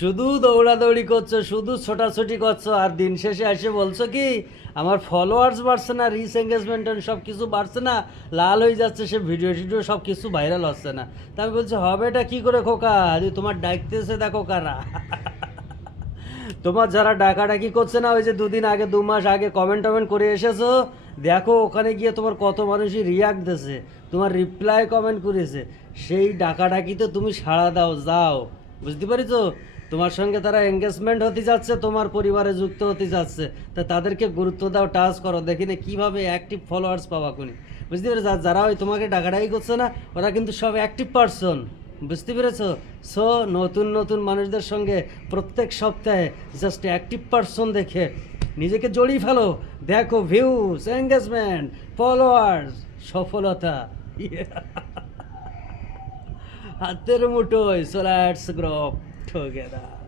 শুধু দৌড়াদৌড়ি করছো, শুধু ছোটাছুটি করছো, আর দিন শেষে এসে বলছো কি আমার ফলোয়ার্স বাড়ছে না, রিচ এঙ্গেজমেন্ট সব কিছু বাড়ছে না, লাল হয়ে যাচ্ছে, সে ভিডিও টিডিও সব কিছু ভাইরাল হচ্ছে না। তা আমি বলছি হবেটা কি করে খোকা, তোমার ডাকতেছে দেখো কারা। তোমার যারা ডাকাডাকি করছে না, ওই যে দুদিন আগে 2 মাস আগে কমেন্ট টমেন্ট করে এসেছো, দেখো ওখানে গিয়ে তোমার কত মানুষই রিয়াক্ট দিয়েছে, তোমার রিপ্লাই কমেন্ট করেছে, সেই ডাকাডাকিতে তুমি সাড়া দাও, যাও। বুঝতে পারিছো? তোমার সঙ্গে তারা এঙ্গেজমেন্ট হতে যাচ্ছে, তোমার পরিবারে যুক্ত হতে যাচ্ছে, তা তাদেরকে গুরুত্ব দাও, টাচ করো, দেখি না কীভাবে অ্যাক্টিভ ফলোয়ার্স পাবা কোনি। বুঝতে পেরেছো? যারা ওই তোমাকে ডাকাডাকি করছে না, ওরা কিন্তু সব অ্যাক্টিভ পারসন। বুঝতে পেরেছো? সো নতুন নতুন মানুষদের সঙ্গে প্রত্যেক সপ্তাহে জাস্ট অ্যাক্টিভ পারসন দেখে নিজেকে জড়িয়ে ফেলো, দেখো ভিউজ, এঙ্গেজমেন্ট, ফলোয়ার্স, সফলতা হাতের মুঠোয়। So let's grow together.